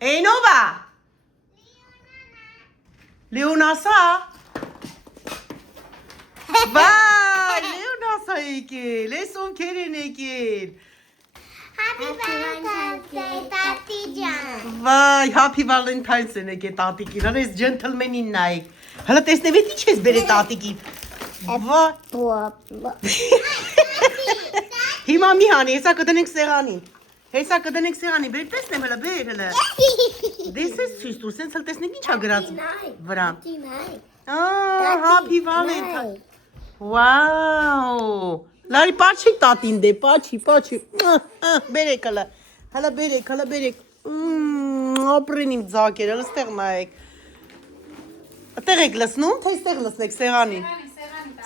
Էնովա։ Լեոնասա։ Վայ, Լեոնասա եկել, ես ովքեր են եկել։ Happy Valentine's Day, Tati Jan. Վայ, Happy Valentine's Day եկել տատիկին, հələ ես ջենթլմենին նայեք։ Հələ տեսնեվեք ինչ ես բերե տատիկին։ Վայ։ Հիմա մի հանի, հեսա կդնենք սեղանին։ Հեսա կդնենք սեղանին, բեր տեսնեմ հələ, բեր հələ։ Դես ես ցույց տուր, սենց հəլ տեսնենք ինչ ա գրած վրան։ Happy Valentine's։ Wow. Լարի պաչի տատին դե, պաչի։ Բերեք հələ։ Հələ բերեք։ Ապրեն իմ ձակերը, հələ ստեղ նայեք։ Այդտեղ եք լսնում, թե ստեղ լսնեք սեղանին։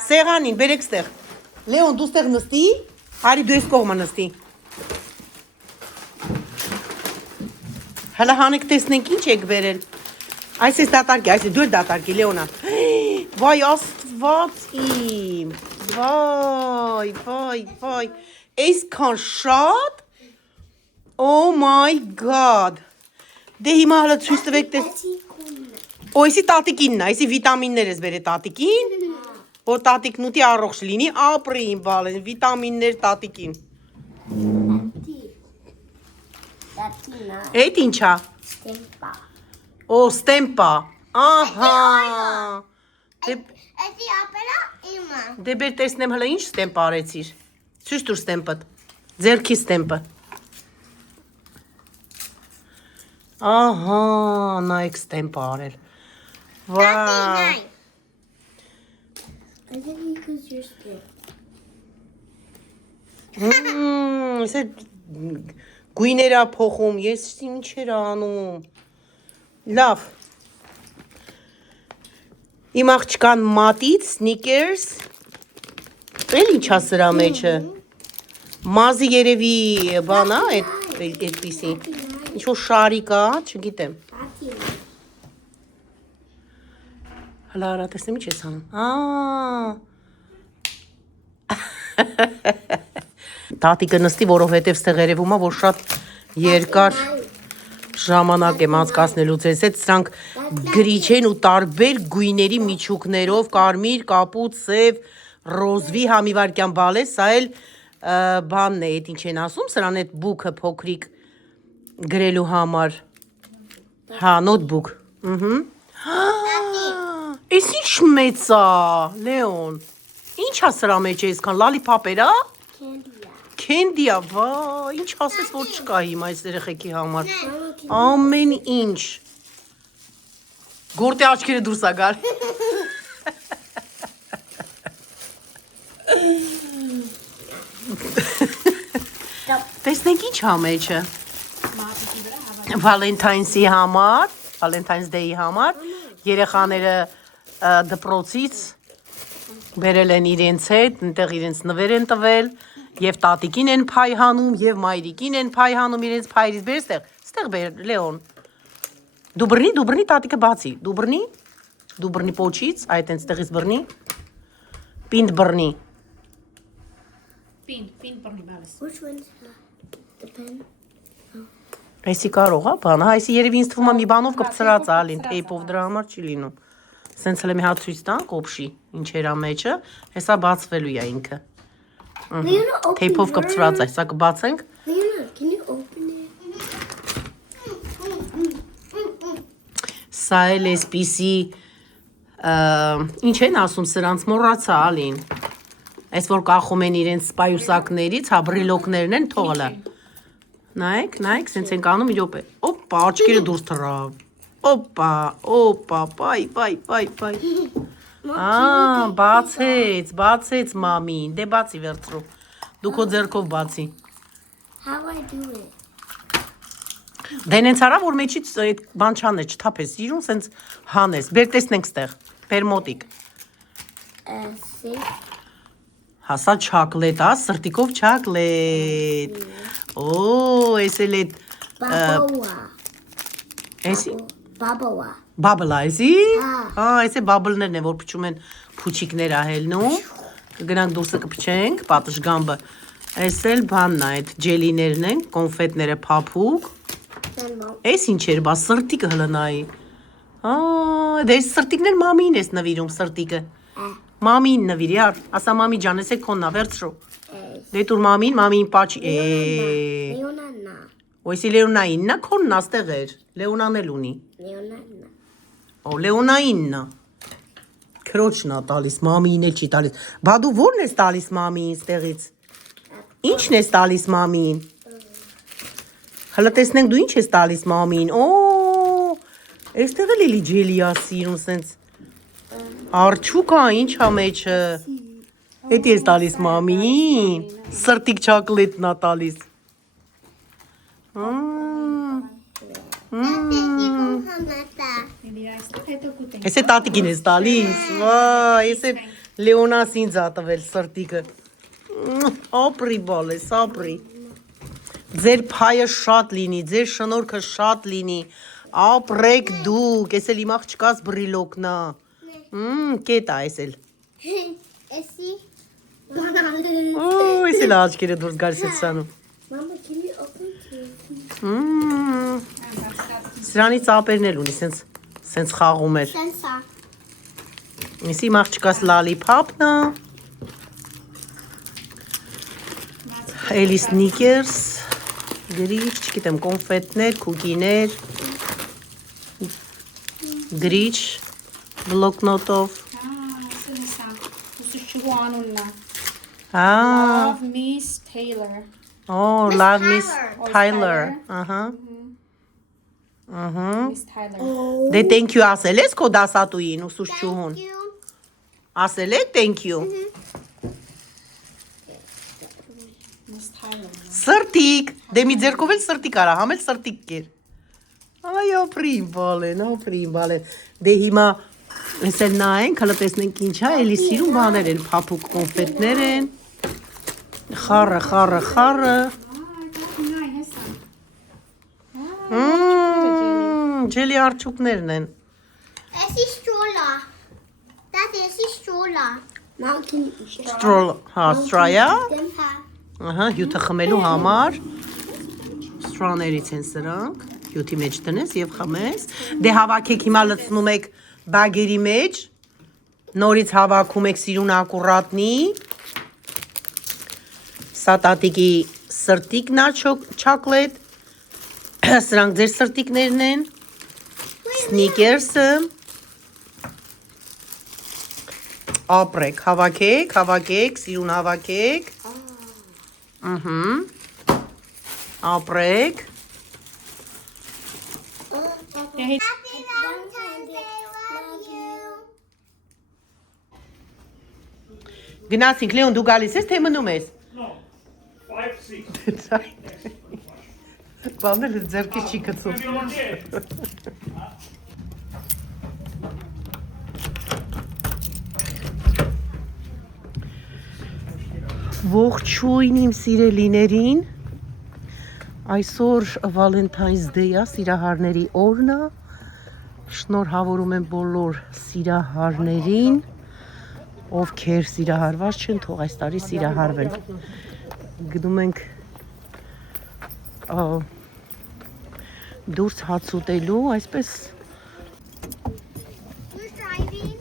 Սեղանին, բերեք ստեղ։ Լեոն, դու ստեղ նստի, հարի դու ես կողմը նստի։ Հələ հանեք տեսնենք ինչ եք բերել։ Այս ես դատարկի, այս դու դատարկի, Լեոնա։ Վայ, աստված իմ։ Վայ։ Այսքան շատ։ Oh my god։ Դե հիմա հələ ցույց տվեք տես։ Այսի տատիկինն է, այսի վիտամիններ ես բերե տատիկին, որ տատիկն ուտի առողջ լինի, ապրի իմ բալեն, վիտամիններ տատիկին։ Էդ ինչա։ Օ, ստեմպա։ Ահա։ Էսի ապելա իմը։ Դե բեր տեսնեմ հələ ինչ ստեմպ արեցիր։ Ցույց տուր ստեմպըդ։ Ձեռքի ստեմպը։ Ահա, նայեք ստեմպ արել։ Wow. I think because you're scared. Ես գույներա փոխում, ես ինչ էր անում։ Լավ։ Իմ աղջկան մատից, Snickers։ Էլ ինչա սրա մեջը։ Մազի երևի բանա, այդպիսի։ Ինչ-որ շարիկ ա, չգիտեմ։ Հələ արա տեսնեմ ինչ ես անում։ Տատիկը նստի, որովհետև ստեղ երևում է, որ շատ երկար ժամանակ եմ անցկացնելու ձեզ հետ, սրանք գրիչ են ու տարբեր գույների միջուկներով, կարմիր, կապույտ, սև, ռոզվի համիվարկյան բալ է, սա էլ բանն է, այդ ինչ են ասում, սրան այդ բուքը փոքրիկ գրելու համար։ Հա, նոթբուք։ Ես ինչ մեծ է, Լեոն, ինչ ա սրա մեջ է իսկան, լալիփապեր ա։ Քենդի ա, վա, ինչ ասես, որ չկա հիմա այս երեխեքի համար, ամեն ինչ, գորտի աչքերը դուրս ա գալ, տեսնենք ինչ ա մեջը, Valentine's-ի համար, Valentine's Day-ի համար, երեխաները դպրոցից բերել են իրենց հետ, այնտեղ իրենց նվեր են տվել, և տատիկին են փայ հանում, և մայրիկին են փայ հանում իրենց փայրից, բեր ստեղ բեր, Լեոն, դու բրնի տատիկը բացի, դու բրնի պոչից, այդ են ստեղից բրնի, պինդ բրնի։ Pin բրնի բալես։ Which one's the pen? Այսի կարող ա բան, այսի երևի ինձ թվում է մի բանով կպցրած ալին, թեյպով դրա համար չի լինում։ Սենց հլը մի հատ ցույց տան, կոպշի, ինչ էր ամեջը, հեսա բացվելու է ինքը։ Թեյպով կպցրած է, սա կբացենք։ Leona, can you open it? Սա էլ էսպիսի, ինչ են ասում սրանց մոռացա ալին։ Այս որ կախում են իրենց սպայուսակներից, հա բրիլոկներն են թողլը։ Նայեք, սենց ենք անում իրոպ է, ոպա, աչքերը դուրս թռավ, ոպա, պայ, բացեց մամին, դե բացի վերցրու, դու քո ձեռքով բացի։ How I do it? Դե նենց արա, որ մեջից այդ բան չանե, չթափես, իրուն սենց հանես, բեր տեսնենք ստեղ, բեր մոտիկ։ See? Հասա չակլետ, սրտիկով չակլետ։ Օ, ես էլ էդ Էսի։ Բաբլա։ Բաբլա, էսի։ Հա։ Այս է բաբլներն են, որ փչում են փուչիկներ ահելնում։ Կգնանք դուրսը կփչենք, պատշգամբը։ Այս էլ բանն է, այդ ջելիներն են, կոնֆետները փափուկ։ Then mom. Էս ինչ էր, բա սրտիկը հլնայի։ Դե սրտիկներ մամին ես նվիրում սրտիկը։ Մամին նվիրի, ասա մամի ջան, ես է քոննա, վերցրու։ Դե տուր մամին պաչ։ Leonana. Ոյսի Լեոնայիննա քոննա ստեղ էր։ Լեոնան էլ ունի։ Leonana. Ո Լեոնայիննա։ Քրոջն է տալիս, մամին էլ չի տալիս։ Բա դու ո՞րն ես տալիս մամին ստեղից։ Ինչն ես տալիս մամին։ Հələ տեսնենք դու ինչ ես տալիս մամին։ Այստեղ էլ էլի ջելի է սիրուն սենց։ Արջուկ է, ինչ է մեջը։ Էդ ես տալիս մամին։ Սրտիկ չոկոլադն է տալիս։ Ես է տատիկին ես տալիս։ Վայ, ես է Լեոնաս ինձ ա տվել սրտիկը։ Ապրի բալես, ապրի։ Ձեր փայը շատ լինի, ձեր շնորհքը շատ լինի։ Ապրեք դուք, ես էլ իմ աղջկաս բրիլոկնա։ Կետ է ես էլ։ Essie. Ես էլ աչքերը դուրս գալիս ես սանում։ Mama, can you open it? Սրանի ծապերն էլ ունի, սենց խաղում էր։ Sensor. Ես իմ աղջկաս լալիփափն է։ Էլի սնիկերս, գրիչ, չգիտեմ, կոնֆետներ, քուկիներ, գրիչ, բլոկնոտով։ Love Miss Taylor. Love Miss Tyler։ Miss Tyler. Դե thank you ասել ես քո դասատուին ուսուցչուհուն։ Ասել եք thank you։ Miss Tyler. Սրտիկ, դե մի ձերքով էլ սրտիկ արա, համ էլ սրտիկ կեր։ Այ ապրիմ բալեն։ Դե հիմա ես էլ նայենք, հələ տեսնենք ինչ է, էլի սիրուն բաներ են, փափուկ կոնֆետներ են։ Խառը։ Ջելի արջուկներն են։ Essie stroller. That is stroller. Mom, can you Ստրոլ, հա, ստրայա։ them have? Հյութը խմելու համար ստրաներից են սրանք, հյութի մեջ տնես և խմես, դե հավաքեք հիմա լցնում եք բագերի մեջ, նորից հավաքում եք սիրուն ակուրատնի, սա տատիկի սրտիկն է չոկլետ, սրանք ձեր սրտիկներն են, սնիկերսը, ապրեք, հավաքեք, սիրուն հավաքեք, ապրեք, Happy Valentine's Day. Love you. գնացինք, Լեոն դու գալիս ես, թե մնում ես։ No, 5, 6. Բանել է ձերքից չի կծում։ Maybe on day. Ողջույն իմ սիրելիներին, այսօր Valentine's Day-ա, սիրահարների օրն է, շնորհավորում եմ բոլոր սիրահարներին, ովքեր սիրահարված չեն, թող այս տարի սիրահարվեն։ Գնում ենք դուրս հաց ուտելու, այսպես Who's driving?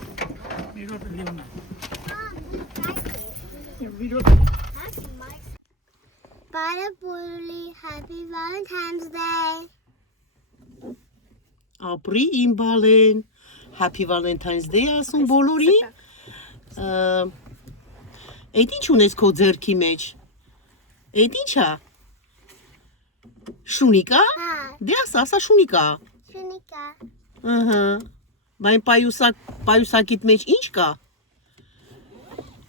That's my. Bye, Bully. Happy Valentine's Day. ապրի իմ բալեն, Happy Valentine's Day ասում բոլորին, էդ ինչ ունես քո ձեռքի մեջ, էդ ինչ է, շունիկա, դե ասա շունիկա, Shunika. բայն պայուսակիտ մեջ ինչ կա,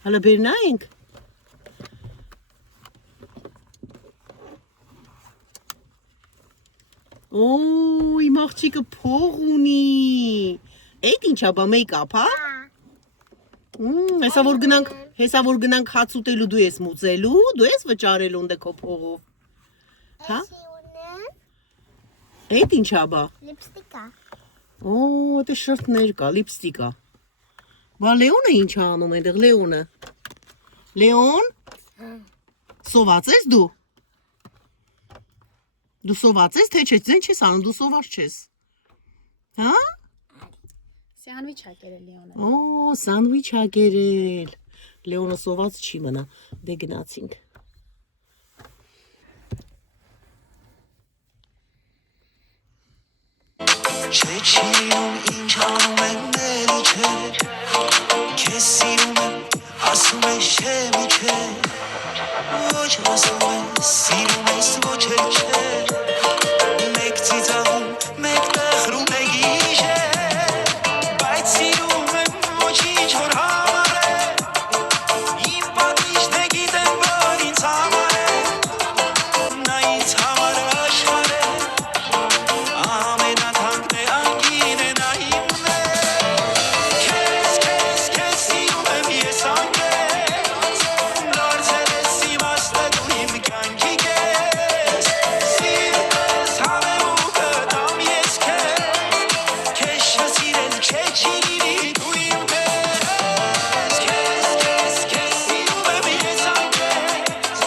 հələ բեր նայենք, իմ աղջիկը փող ունի, էդ ինչա բա մեյքափ, հա? Հեսա որ գնանք հաց ուտելու դու ես մուծելու, դու ես վճարելու ունդե քո փողով, հա? Էդ ինչա բա? Lipsticka. Դե շրթներ կա, լիպստիկա, բա Լեոնը ինչ անում էդեղ, Լեոն, սոված ես դու? Դու սոված ես, թե չէ, ձեն չես անում, դու սոված չես։ Հա? Սանդվիչ ա կերել Լեոնը։ Օ, սանդվիչ ա կերել։ Լեոնը սոված չի մնա։ Դե գնացինք։ Չէ չինում ինչ անում եմ էլի չէ Քեզ սիրում եմ ասում ես չէ մի չէ Ոչ ասում ես սիրում ես ոչ էլ չէ Մեկ ծիծաղում մեկ տխրում է գիշեր Բայց սիրում եմ ոչինչ որ համար է Իմ պատիժն է գիտեմ որ ինձ համար է Նա ինձ համար աշխարհ է Ամենաթանկն է անգին է նա իմն է Քեզ սիրում եմ ես անգես Դարձել ես իմաստը դու իմ կյանքի կես Սիրտս հավերուկը դամ ես քեզ չսիրել չէ չի լինի դու իմ պես Քեզ սիրում եմ ես անգես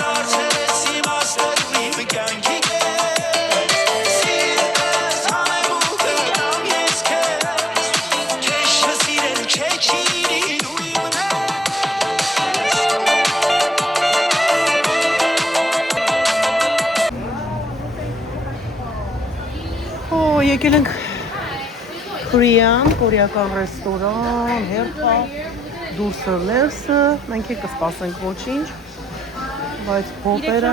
Դարձել ես իմաստը դու իմ կյանքի կես Սիրտս հավերուկը դամ ես քեզ չսիրել չէ չի լինի դու իմ պես Օ, եկել ենք Korean, կորեական ռեստորան, հերթա, դուրսը ներսը, մենք եկը սպասենք ոչինչ, բայց փոպերը,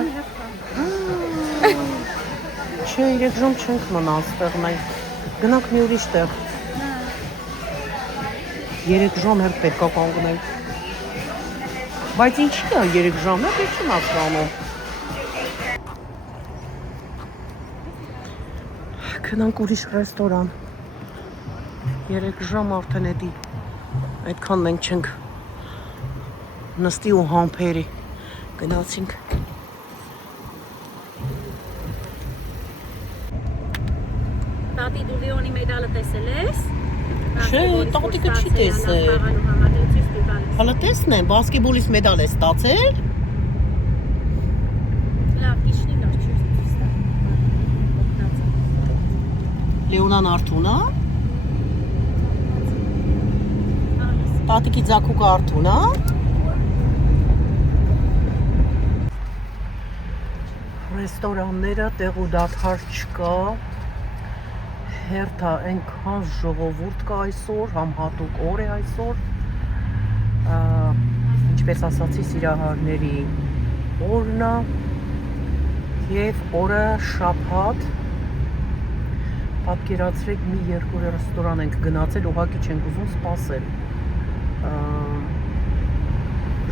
չէ, 3 ժամ չենք մնա ստեղ մենք, գնանք մի ուրիշ տեղ, 3 ժամ հերթ պետքա կանգնենք, բայց ինչի է 3 ժամ, է պետք չմ ասրանում, գնանք ուրիշ ռեստորան, 3 ժամ արդեն էդի, այդքան մենք չենք նստի ու համպերի, գնացինք։ Տատի դու Լեոնի մեդալը տեսել ես։ Չէ, տատիկը չի տեսել։ Հələ տեսնեմ, բասկետբոլից մեդալ է ստացել։ Լավ, իջնի լավ չի ստա։ Լեոնան Արթունա։ Տատիկի ձակուկը Արթունա։ Ռեստորանները տեղ ու դադար չկա։ Հերթա այնքան ժողովուրդ կա այսօր, համ հատուկ օր է այսօր։ Ինչպես ասացի, սիրահարների օրն է եւ օրը շաբաթ։ Պատկերացրեք մի երկու ռեստորան ենք գնացել, ուղղակի չենք ուզում սպասել։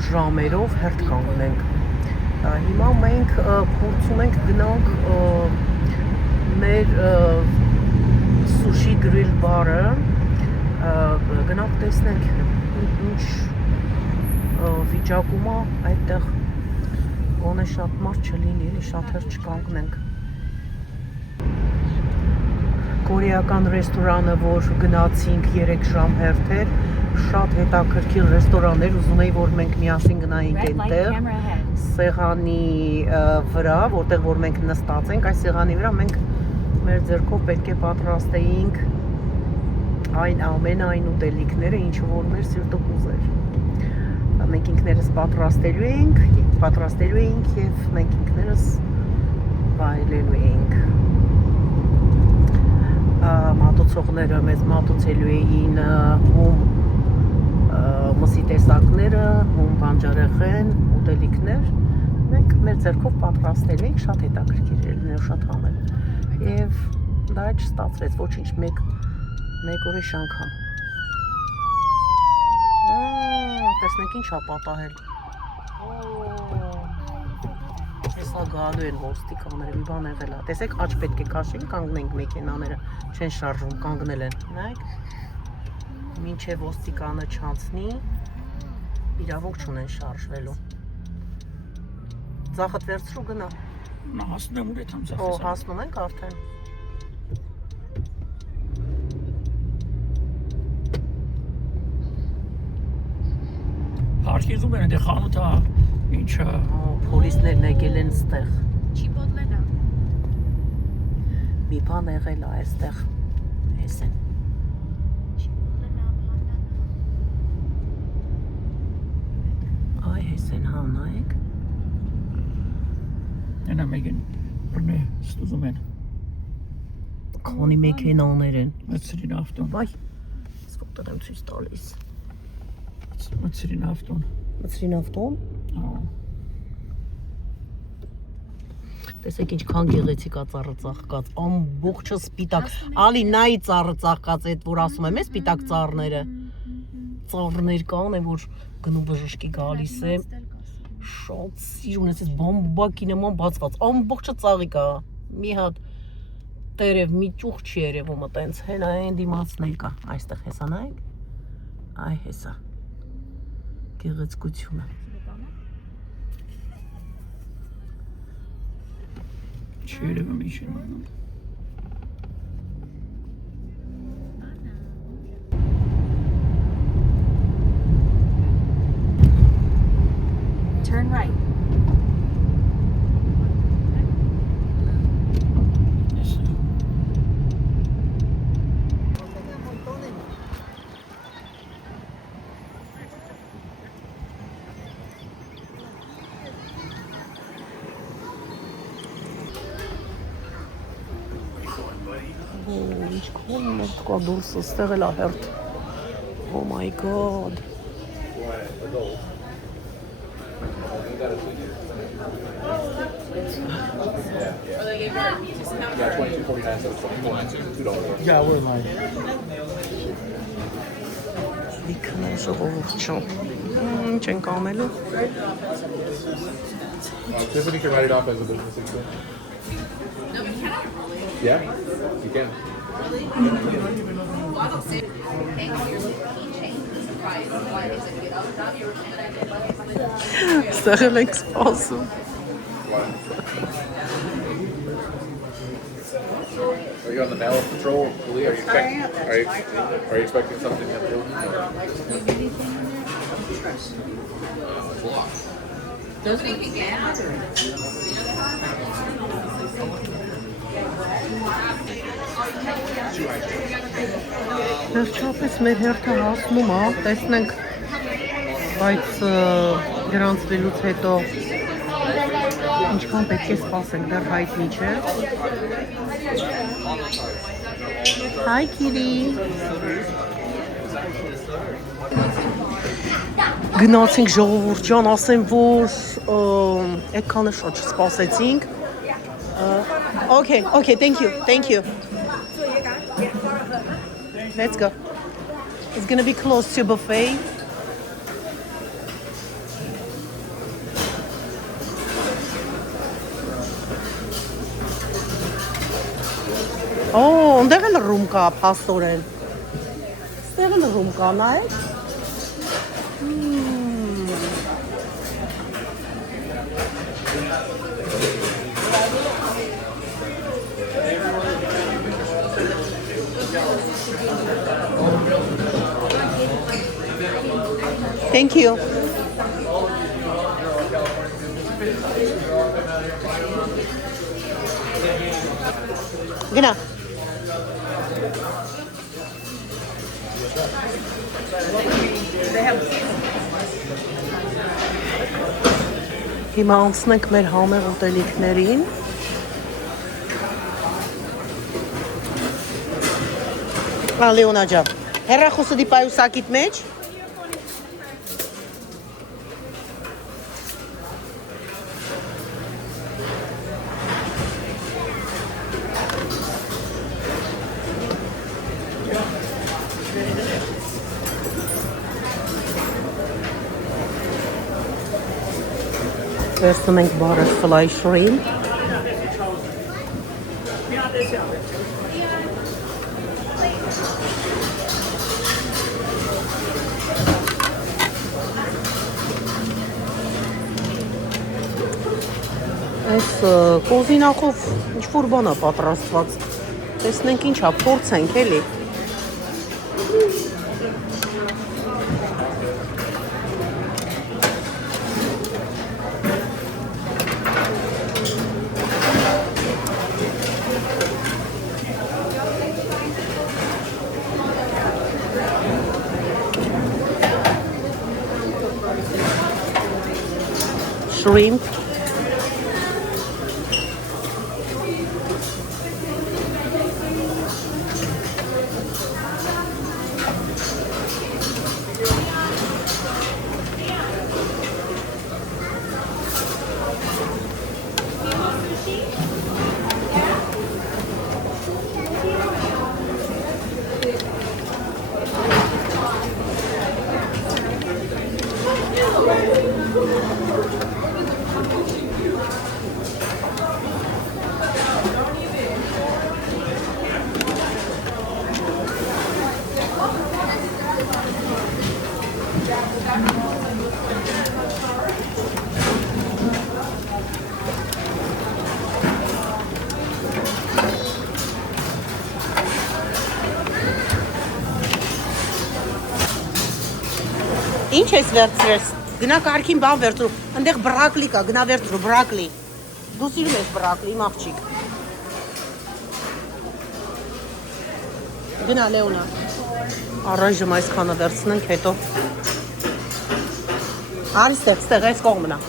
Ժամերով հերթ կանգնենք։ Հիմա մենք փորձում ենք գնանք մեր սուշի գրիլ բարը, գնանք տեսնենք ինչ վիճակում է այդտեղ, գոնե շատ մարդ չլինի, էլի շատ հեռ չկանգնենք։ Կորեական ռեստորանը, որ գնացինք 3 ժամ հերթ էր, շատ հետաքրքիր ռեստորան էր, ուզում էի, որ մենք միասին գնայինք այնտեղ, սեղանի վրա, որտեղ որ մենք նստած ենք, այս սեղանի վրա մենք մեր ձեռքով պետք է պատրաստեինք այն ամենայն ուտելիքները, ինչը որ մեր սիրտը կուզեր։ Մենք ինքներս պատրաստելու էինք եւ մենք ինքներս վայելելու էինք։ Մատուցողները մեզ մատուցելու էին հում մսի տեսակները, հում բանջարեղեն, ուտելիքներ, մենք մեր ձեռքով պատրաստելու էինք, շատ հետաքրքիր էր, լինել շատ համել։ Եվ դա չստացվեց ոչինչ, մեկ ուրիշ անգամ։ Տեսնենք ինչ ա պատահել։ Հեսա գալու են ոստիկանները, մի բան եղել է։ Տեսեք, աջ պետք է քաշենք, կանգնենք մեքենաները, չեն շարժում, կանգնել են։ Նայեք, մինչև ոստիկանը չանցնի, իրավունք չունեն շարժվելու։ Ձախդ վերցրու գնա։ Նա հասնում ուր է թամ Օ, հասնում ենք արդեն։ Պարկեզում են դե խանութը ինչը Պոլիսներն եկել են ստեղ։ Չիպոտլենա։ մի բան եղել է այստեղ էս են այ էս են հա նայեք Այնա մեգեն բրնե ստուզում են քանի մեքենաներ են Մցրին ավտոն վայ ես ֆոտոն եմ ցույց տալիս Մցրին ավտոն մցրին ավտոն Ահա Տեսեք ինչքան գեղեցիկ է ծառը ծաղկած, ամբողջը սպիտակ։ Ալի նայի ծառը ծաղկած այդ որ ասում եմ, սպիտակ ծառները։ Ծառներ կան, են որ գնում բժշկի գալիս է։ Շատ սիրուն է, այս բամբակի նման բացված, ամբողջը ծաղիկ է։ Մի հատ տերև մի ճուղ չի երևում, այտենց հենա այն դիմացնել կա։ Այստեղ հեսա նայեք։ Այ հեսա։ Գեղեցկությունը։ Չերևը միջին Turn right. Ինչքան մարդ կա դուրսը, ստեղ էլ է հերթ Oh my god Yeah, we're live Լիքն է ժողովուրդ չան Ինչ ենք անելու Tiffany can write it off as a business expense. Yeah, you can. Ստեղ էլ ենք սպասում Are you on the ballot patrol? Lee, are you expecting something at the building? Վերջապես մեր հերթը հասնում է, տեսնենք, բայց գրանցվելուց հետո ինչքան պետք է սպասենք, դեռ հայտնի չէ։ Hi Kitty։ Գնացինք ժողովուրդ ջան, ասեմ, որ այդքանը շատ չսպասեցինք։ Okay, thank you. Let's go. It's gonna be close to buffet. Oh, ընդեղ էլ ռում կա, փաստորեն։ Ստեղ էլ ռում կա, նայեք։ Thank you. Gina. Հիմա անցնենք մեր համեղ ուտելիքներին։ Ալեոնա ջան, հեռախոսը դիպայու սակիդ մեջ։ Վերցնում ենք բարը fly shrimp։ Այս կոզինախով ինչ-որ բան է պատրաստված։ Տեսնենք ինչ է, փորձենք էլի։ shrimp. Ինչ ես վերցրես, գնա կարգին բան վերցրու, ընդեղ բրակլի կա, գնա վերցրու, բրակլի, դու սիրում ես բրակլի, իմ աղջիկ, գնա Լեոնա, առայժմ այս քանը վերցնենք, հետո, արի ստեղ, այս կողմնա,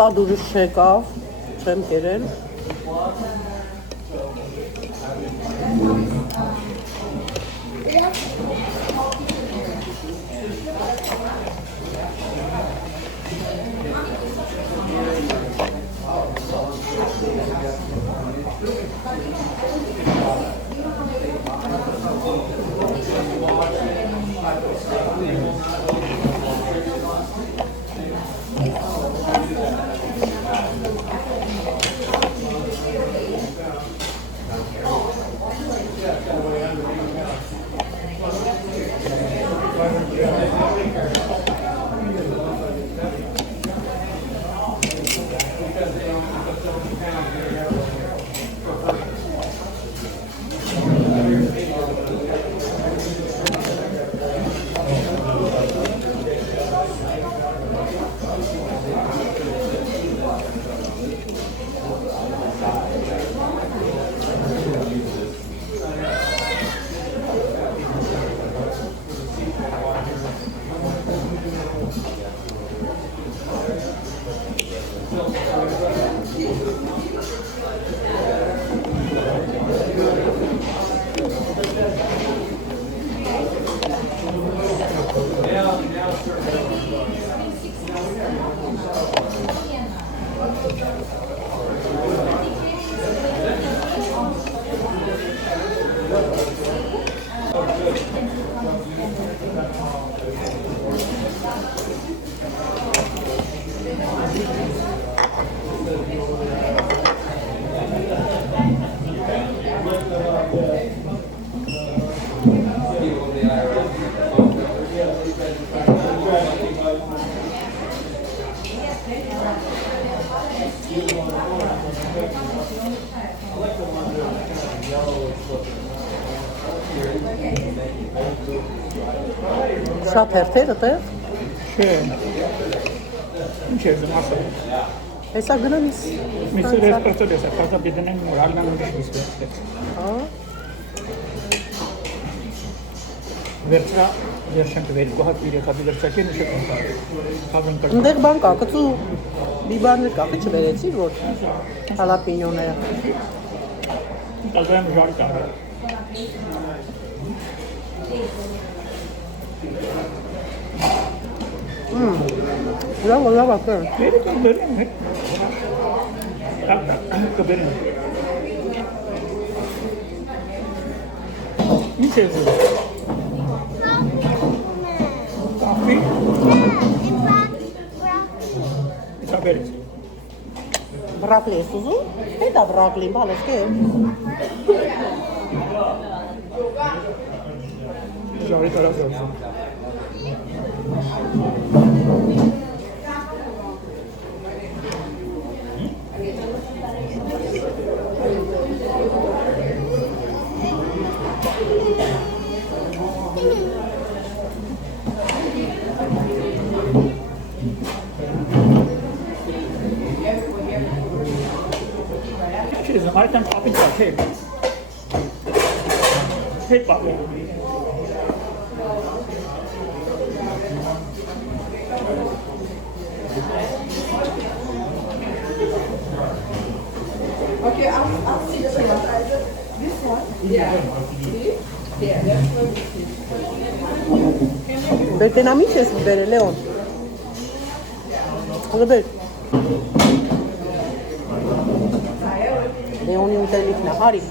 Սա դուրս չեկավ, չեմ կերել Շատ հերթեր այդտեղ։ Չէ։ Ինչ է զմասը։ Հեսա գնանից։ Միսը ռեսպրտոդես է, ֆազա բիդենեն մորալնան դիշվիսվեց։ Հա։ Վերջա վերջան կվեր կողակ իրեքաբի վերջակեն ուշը կան։ Ընդեղ բան կա, կծու բիբարներ կա, քիչ վերեցի որ հալապինյոները։ Ալբեմ ժան կա։ Լավ ակը։ Վերը կբերեմ։ Կբերեմ։ Ինչ է զուր։ Կապի։ Ისა բերես։ Բրակլի ես ուզում։ Հետա բրակլին, բալես կե։ Ժարի կարած արձում։ Այդտեղ ապի կա, չէ։ Չէ պապի։ Okay, I'll see the sanitizer. This one? Yeah. Բերտենամիչ ես բերել, Լեոն։ Հələ բեր։ Լեոնի ուտելիքն է, հարի։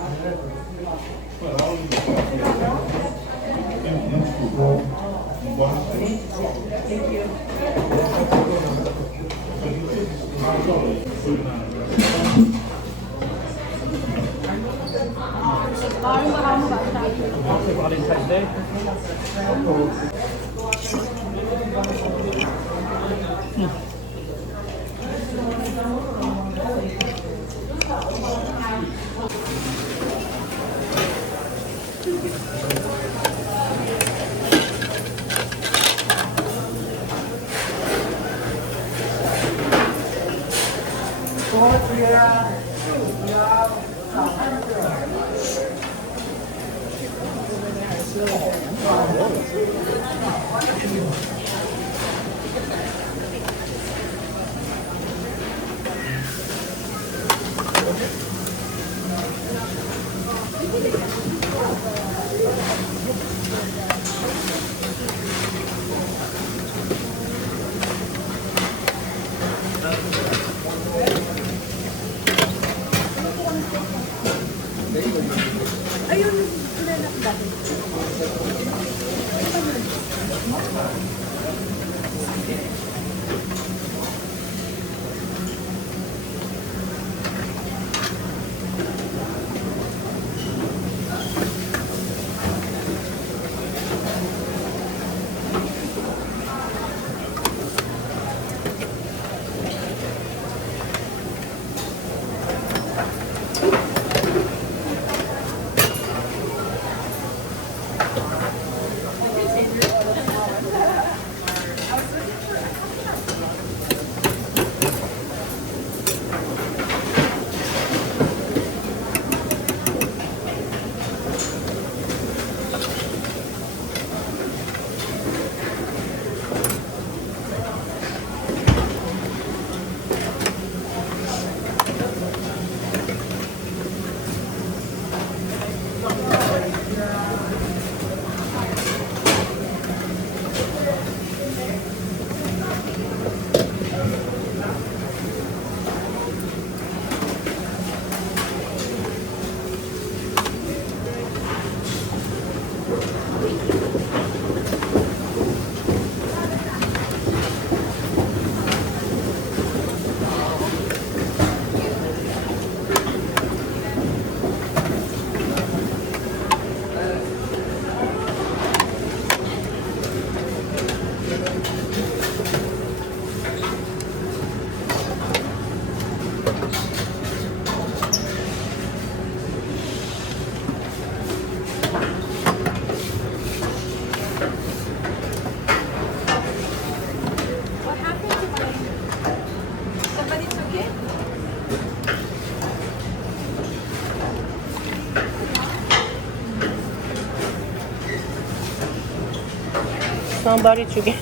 Somebody chicken.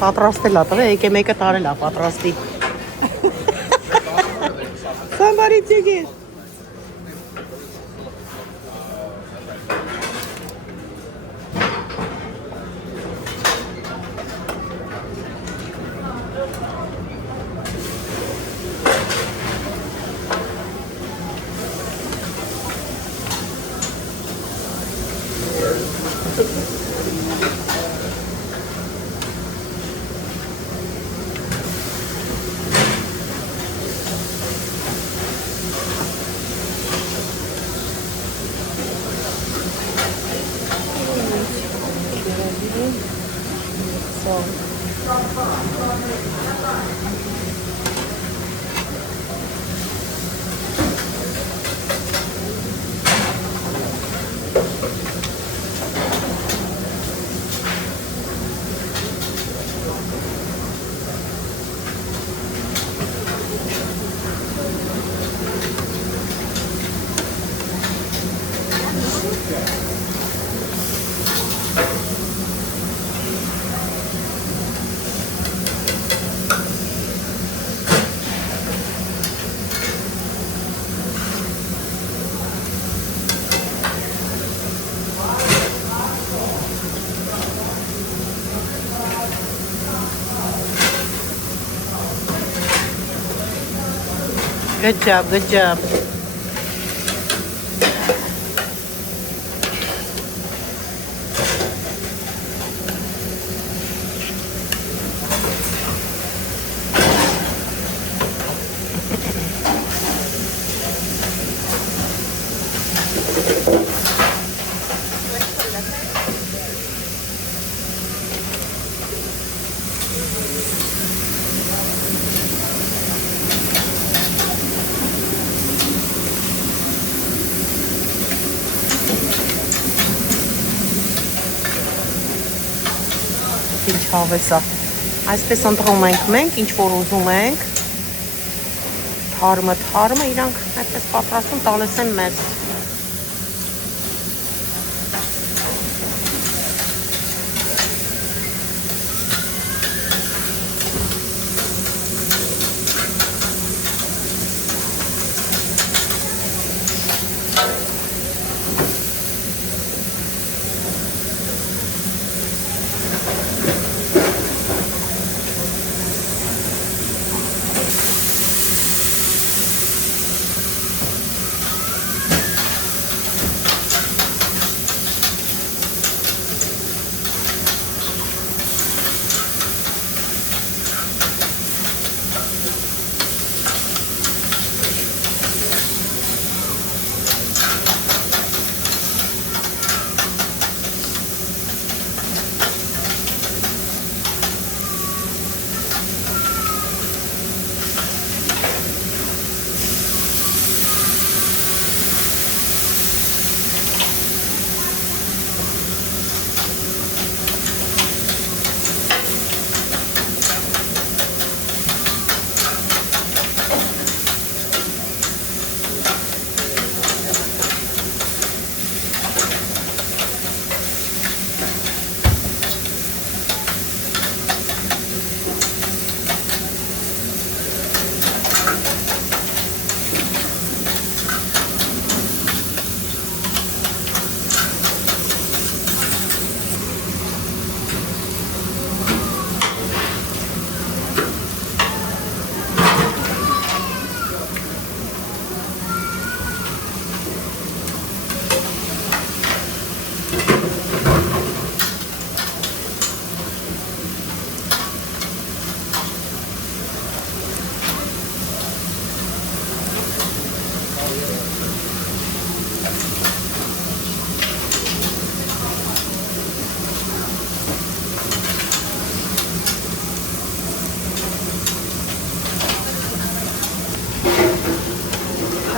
Պատրաստել է, տղե, եկե մեկը տարել է, պատրաստի։ Somebody chicken. Good job, good job. Ինչ հավես է։ Այսպես ընտրում ենք մենք, ինչ որ ուզում ենք։ Թարմը, իրանք այդպես պատրաստում տալիս են մեզ։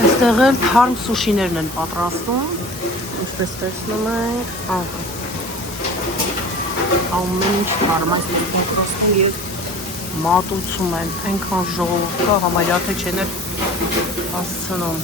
Այստեղ էլ թարմ սուշիներն են պատրաստում, ինչպես տեսնում ենք, ամեն ինչ թարմ այստեղ պատրաստում և մատուցում են, այնքան ժողովուրդ կա, համարյա թե չեն էլ հասցնում։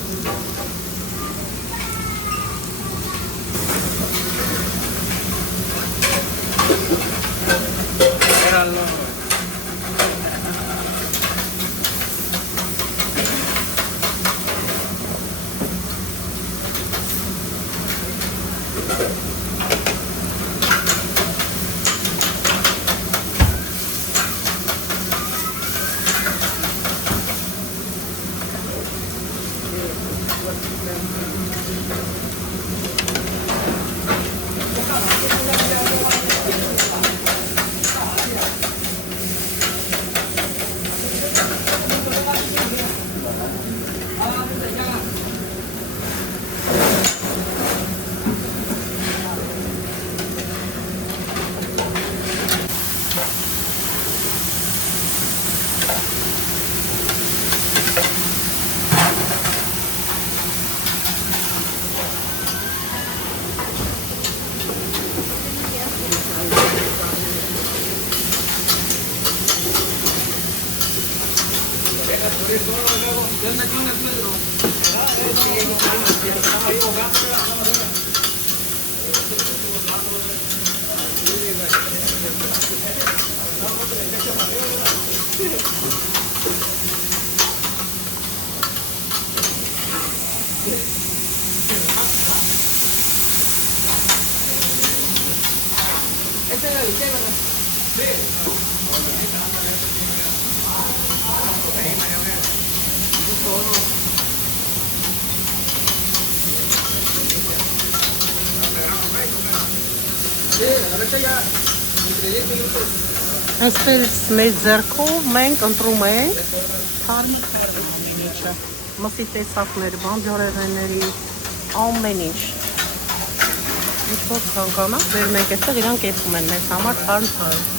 Այսպես մեր ձեռքով մենք ընտրում ենք թարմիկ ամեն ինչը, մսի տեսակներ, բամբիորեղենների, ամեն ինչ։ Ինչ որ ցանկանաք, բերում ենք այստեղ, իրանք կեփում են մեզ համար թարմ։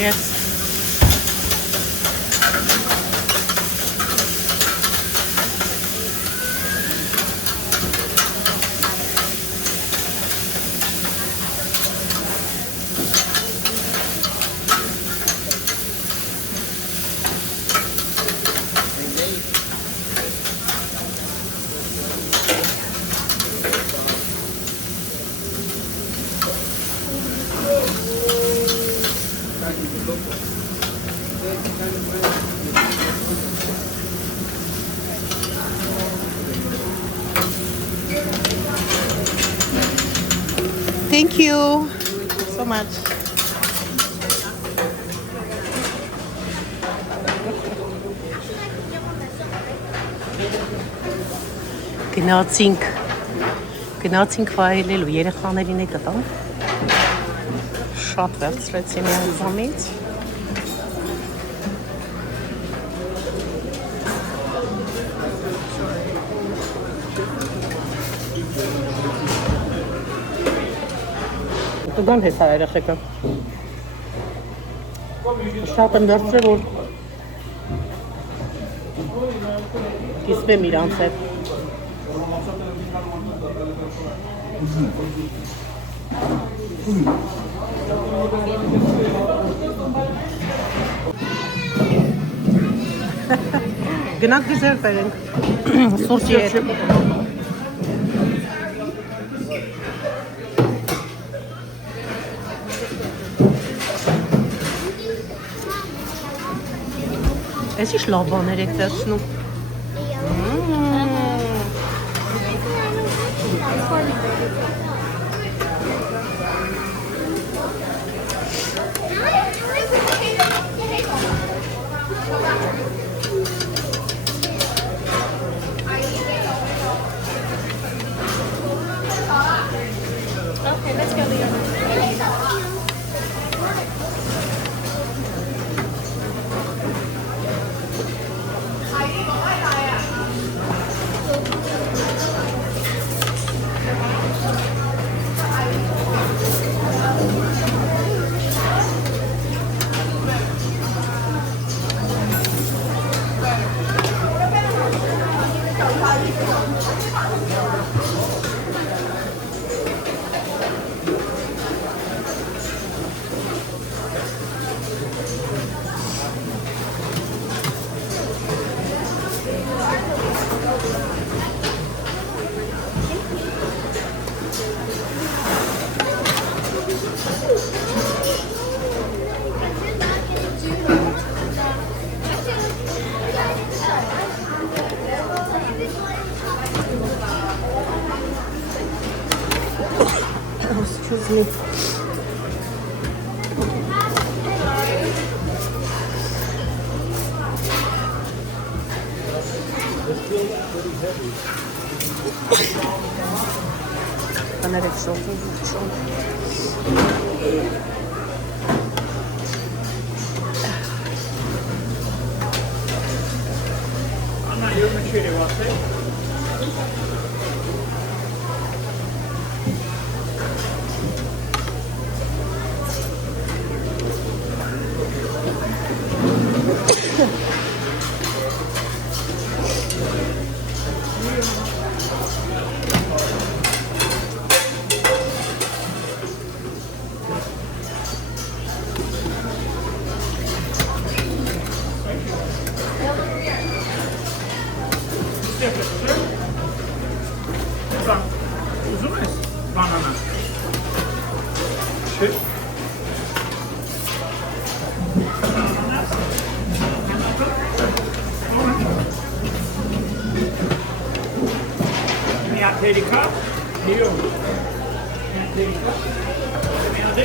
Yes. Thank you so much. Գնացինք վայելելու երեխաներին է գտան։ Շատ վերցրեցի միանգամից։ Կգան հեսա երեխեքը։ Շատ եմ վերցրել, որ կիսվեմ իրանց հետ։ Գնանք դիզեր բերենք։ Սուրճի հետ։ Էս ինչ լավ բաներ եք տեսնում։ Okay, let's go, Leona. Excuse me. Kamerek soğuk. Anna, you're mature, what's it? Uzun es banana. Şey. Mi Amerika diyor. Amerika. Mi adı?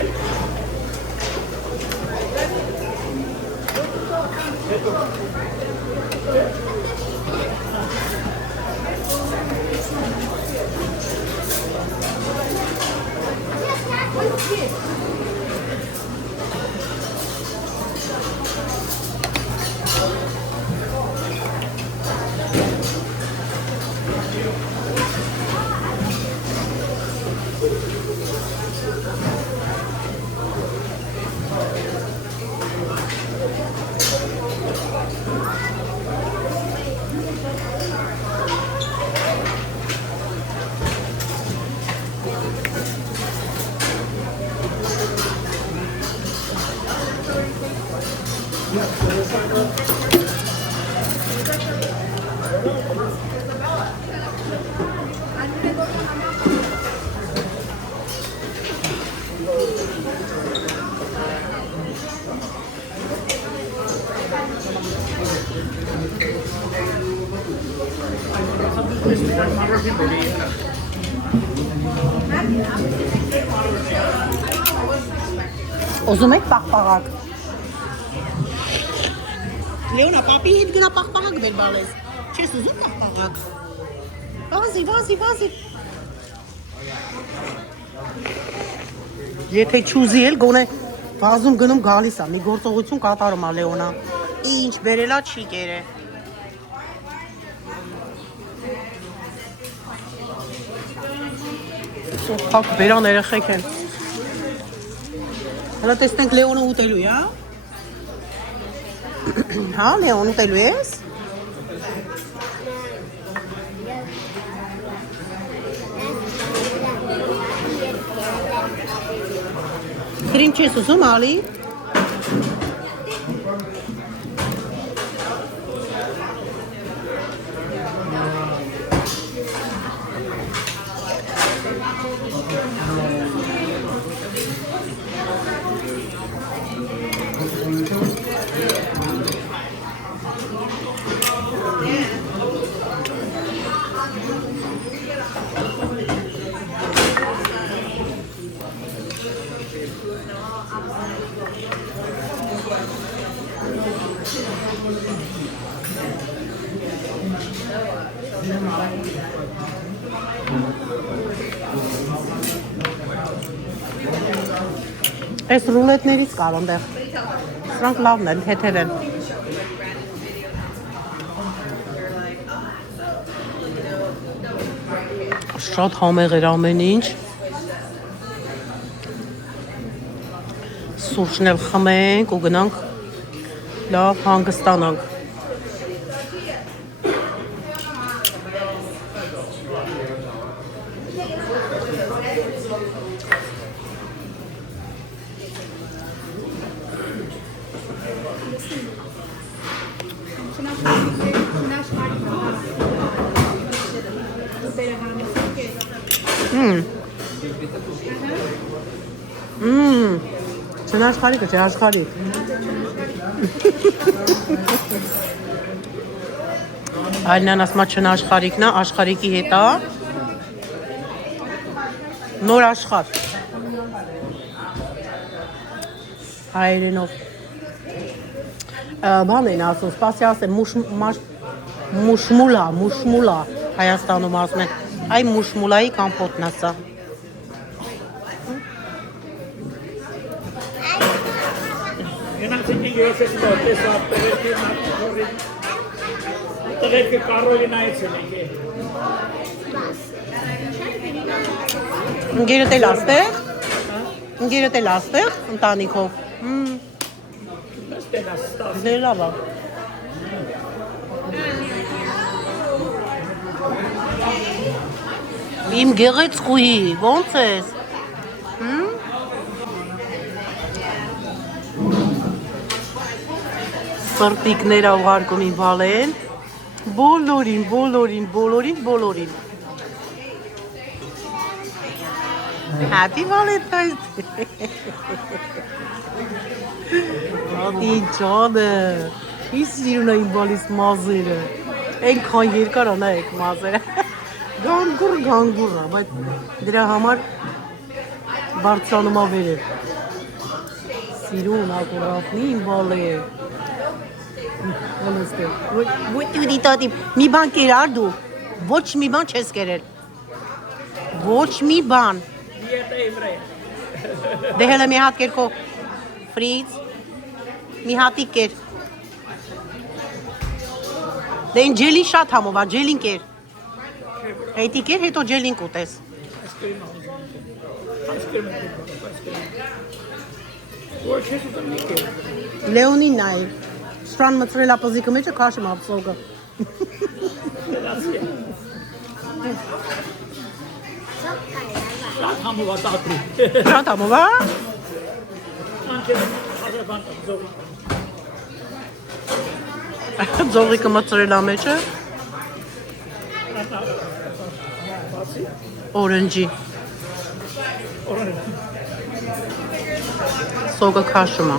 Ուզում եք պաղպաղակ։ Լեոնա, պապի հետ գնա պաղպաղակ բեր բալես։ Չես ուզում պաղպաղակ։ Վազի։ Եթե չուզի էլ գոնե վազում գնում գալիս է, մի գործողություն կատարում է Լեոնա։ Ինչ բերելա չի կերը։ Սոփակ բերան երեխեք են։ Հələ տեսնենք Լեոնը ուտելու է, հա։ Հա, Լեոն ուտելու ես։ Քրիմ չես ուզում, ալի։ Այս ռուլետներից կար այնտեղ։ Սրանք լավն են, թեթև են։ Շատ համեղ էր ամեն ինչ։ Սուրճն էլ խմենք ու գնանք լավ հանգստանանք։ Չնաշխարհիկը, չէ աշխարհիկ։ Այլնան ասма չնաշխարհիկն է, աշխարհիկի հետ է։ Նոր աշխարհ։ Հայերենով։ Բան են ասում, սպասի ասեմ, մուշմուլա, Հայաստանում ասում են, այ մուշմուլայի կամպոտն է սա։ Տղերքը Կարոլինայից են եկել։ Ընկերդ էլ աստեղ։ Ընկերդ էլ աստեղ ընտանիքով։ Դե լավ է։ Իմ գեղեցկուհի, ո՞նց ես։ Սրտիկներ ուղարկում իմ Վալեն։ Բոլորին։ Happy Valentine's Day։ Ատի ջանը։ Ինչ սիրուն է իմ բալիս մազերը։ Այնքան երկար է նայեք մազերը։ Գանգուր, բայց դրա համար բարձրանում է վերև։ Սիրուն ակուրատնի իմ Վալե։ Ոչ դի տատի, մի բան կերար դու, ոչ մի բան չես կերել, ոչ մի բան, դե հելը մի հատ կեր քո ֆրիծ, մի հատիկ կեր, դե են ջելին շատ համով, ջելին կեր, հետի կեր, հետո ջելին կուտես, Լեոնին նայր, Շրան մծրել ապոզիկը մեջը կաշում ապսոգը։ Շատ համով է տատրի։ Շատ համով է։ Ձողիկը մծրել ամեջը։ Օրենջի։ Սոգը կաշում է։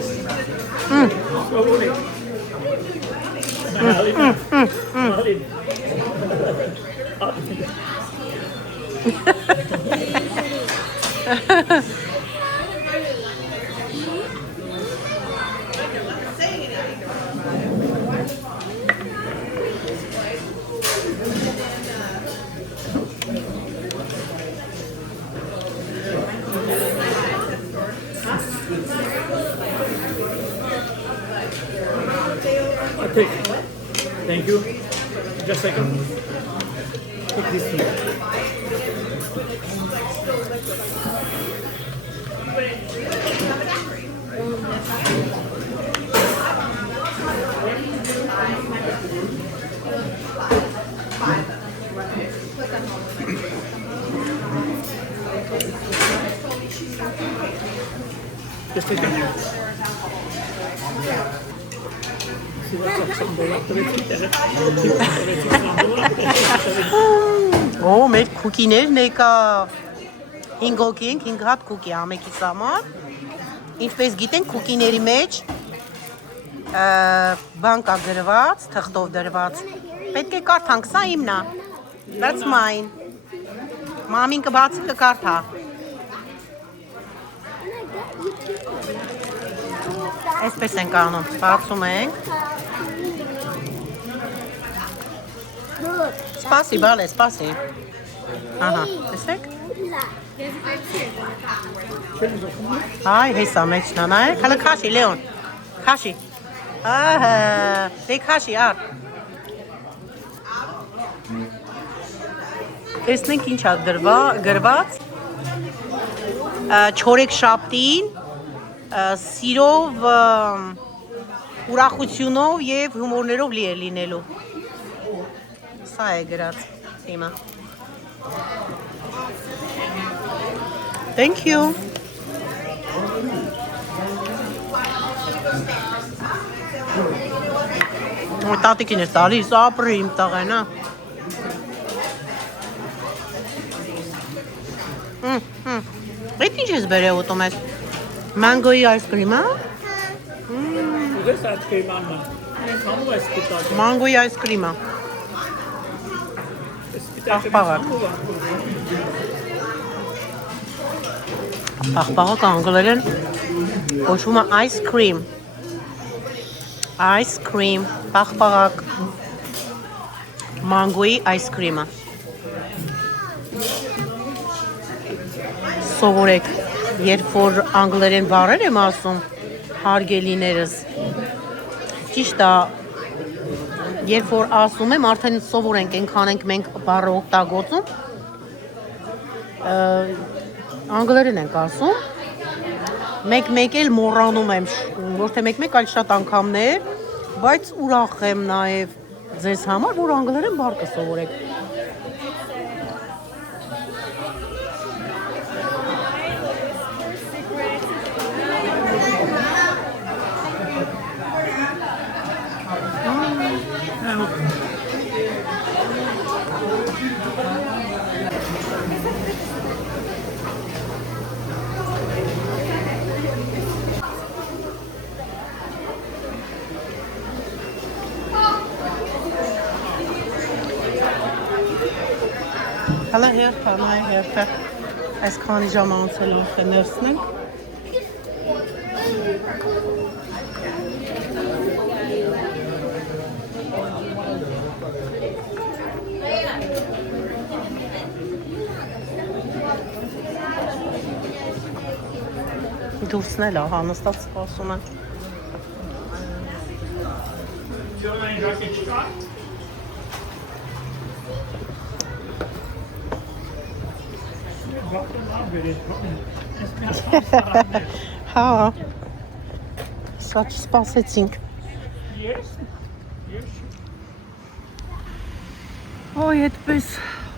Thank you. Just a second. Take this thing. Este que Օ, մեր քուկիներն եկա 5 հոգի ենք, 5 հատ քուկի ամեկից համար։ Ինչպես գիտենք, քուկիների մեջ բան կա գրված, թղթով դրված։ Պետք է կարդանք, սա իմն է։ That's mine։ Մամին կբացի կկարդա։ Այսպես ենք անում, բացում ենք։ Սպասի, բալե, սպասի։ Ահա, տեսեք։ Այ, հեսա մեջն է, նայեք, հələ քաշի, Լեոն, քաշի։ Ահա, դե քաշի, ար։ Տեսնենք ինչ է գրված։ Չորեքշաբթին սիրով, ուրախությունով և հումորներով լի է լինելու։ Սա է գրած իմը։ Thank you։ Տատիկին է տալիս, ապրի իմ տղեն, հա։ Այդ ինչ ես բերե ուտում ես։ Մանգոյի այսկրիմա։ Ուզես աչքերի մաննա։ Համու է սպիտակ։ Մանգոյի այսկրիմա։ Աղբաղակ։ Աղբաղակ անգլերեն կոչվում է ice cream։ Ice cream, աղբաղակ։ Մանգոյի ice cream-ը։ Սովորեք, երբ որ անգլերեն բառեր եմ ասում, հարգելիներս, ճիշտ է, երբ որ ասում եմ, արդեն սովորենք, ենքան ենք մենք բառը օգտագործում, անգլերեն ենք ասում, մեկ-մեկ էլ մոռանում եմ, ոչ թե մեկ-մեկ այլ շատ անգամներ, բայց ուրախ եմ նաև ձեզ համար, որ անգլերեն բառ կսովորեք։ Հələ հերթ, նայ հերթը, այս քանի ժամ անցել արդեն ներսն ենք։ Դուրսն էլ ահա նստած սպասում է։ Հա, շատ սպասեցինք։ Ոյ, այդպես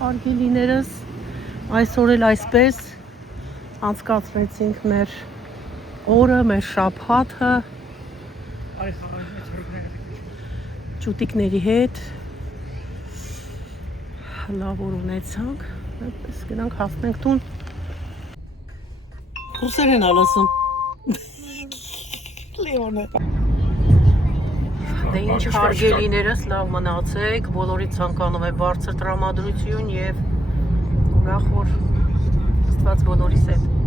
հարգելիներս, այսօր էլ այսպես անցկացրեցինք մեր օրը, մեր շաբաթը ճուտիկների հետ, լավ օր ունեցանք, այդպես գնանք հասնենք տուն։ Ռուսեր են ալասում։ Լեոնը։ Դե ինչ հարգելիներս, լավ մնացեք, բոլորի ցանկանում է բարձր տրամադրություն և ուրախ օր, Աստված բոլորիս հետ։